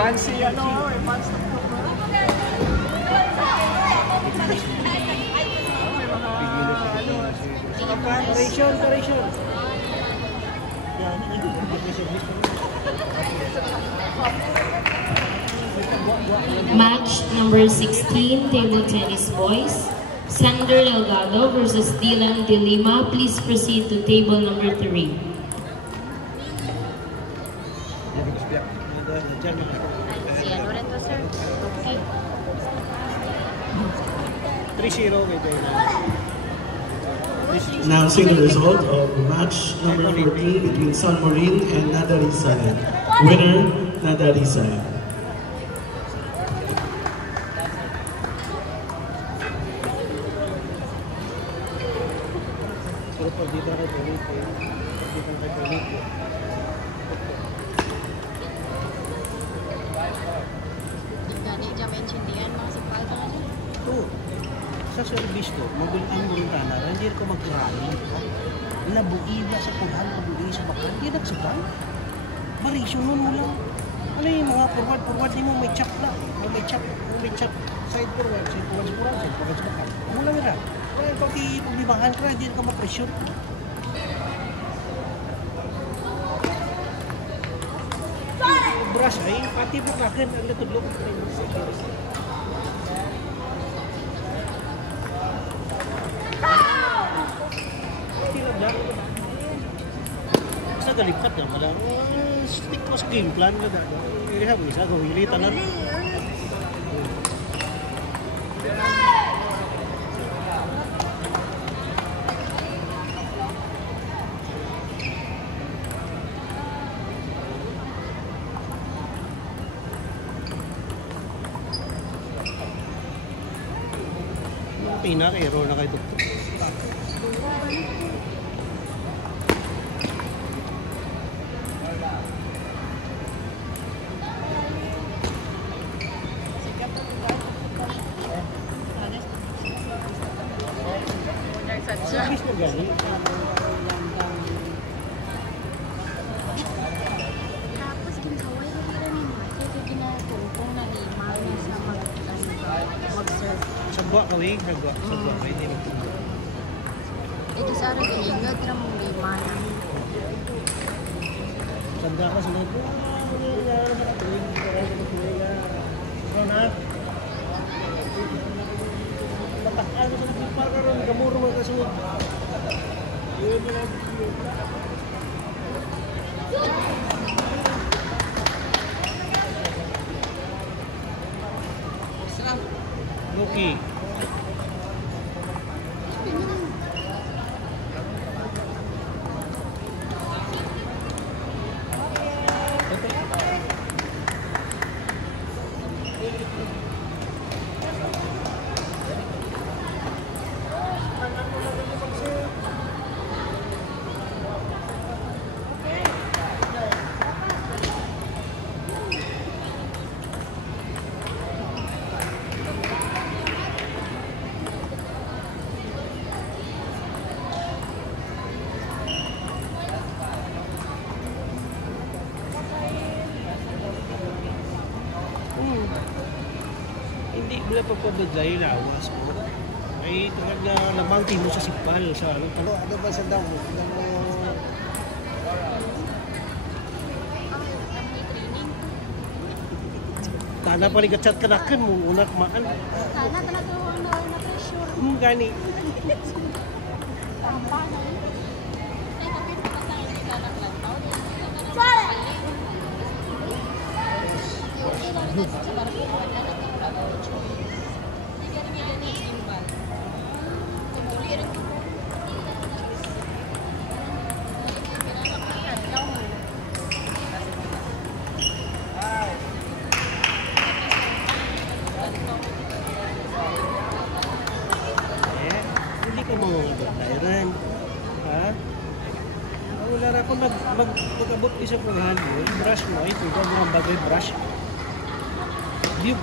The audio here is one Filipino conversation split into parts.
Fancy ano, fancy. Correction. Match number 16, table tennis boys. Sander Delgado versus Dylan De Lima. Please proceed to table number 3. Okay. 3-0 Announcing the result of match number 14 between San Morin and Nada Rizal. Winner, Nada Rizal. Sa service ko, magulang mo rin ka na, hindi ko mag-rally. Nabuhi na sa kulhan, nabuhi sa bakal, hindi nagsabay. Marisyon nun mo lang. Ano yung mga forward, di mo may chop na. May chop, side forward, sa bakal. Ano lang nila. Kaya ikaw paglibangan ka, hindi ka ma-pressure. Brush ay, pati bukakan, ang natulog. Basta galipat yan, malang stick ko sa game plan na dahil. Irihan mo isa, gawilitan na. Pinaka-error na kayo ito. Service mo gani? Tapos kinaway ko rin yung market yung ginatungkong na lima na sa mag-serve. Sabwa ka wig, sabwa ka hindi magtungkong. Ito sa akin kahingad na mong lima na. Sanda ka sa nito. Ikaw na. Patakal mo sa nagpipar ka ron, gamuro mo ka sunod. Yun mo lang. Okay. Hindi bila pagpabadlay lawas ko. Ay talaga lamang tino sa sipal sa ano. Ano ba sa daw? Tana pa rin ka-chat kanakan mo unak maan. Sana talaga ang na-pressure. Gani. Tampa na rin. Pag-abot ka sa punghan mo, i-brush mo, ito, ikaw mo ang bagay brush. Biyog.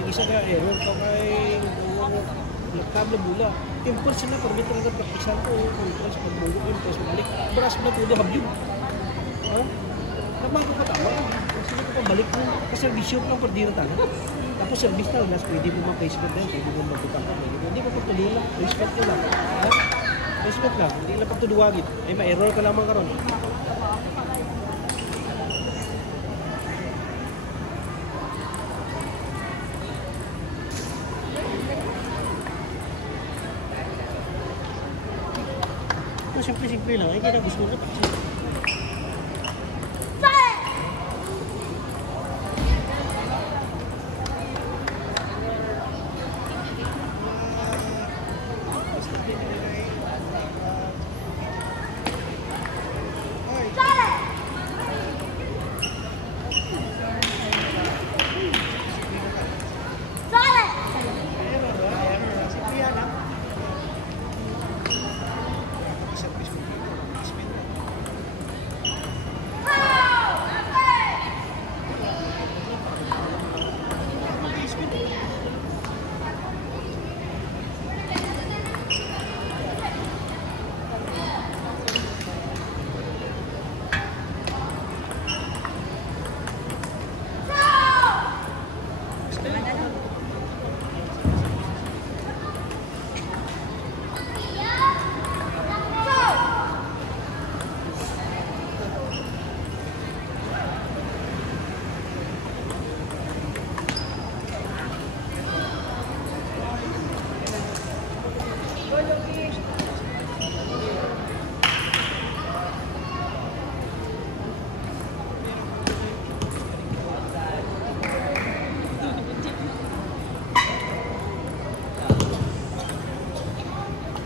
Yung isa ka, error ka kay tabla bula. Impulse sila, pero dito lang praktisan ko, impulse, pag-bulo, impulse, balik. Brush mo na po, habyog. Ha? Naman ko pa tama. Kasi ko pa balik mo. Kasi service lang per dira talaga. Tapos service na, mas pwede mo ma-placement din, pwede mo mag-utang ka. Hindi ko pagtuloy lang, placement ko lang. Placement lang, hindi lang pagtuluwagin. Ay, ma-error ka lamang karon. Simple-simple lang, hindi na gusto ko.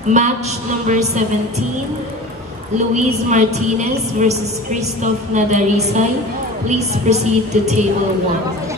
Match number 17, Luis Martinez versus Christoph Nadarisay. Please proceed to table 1.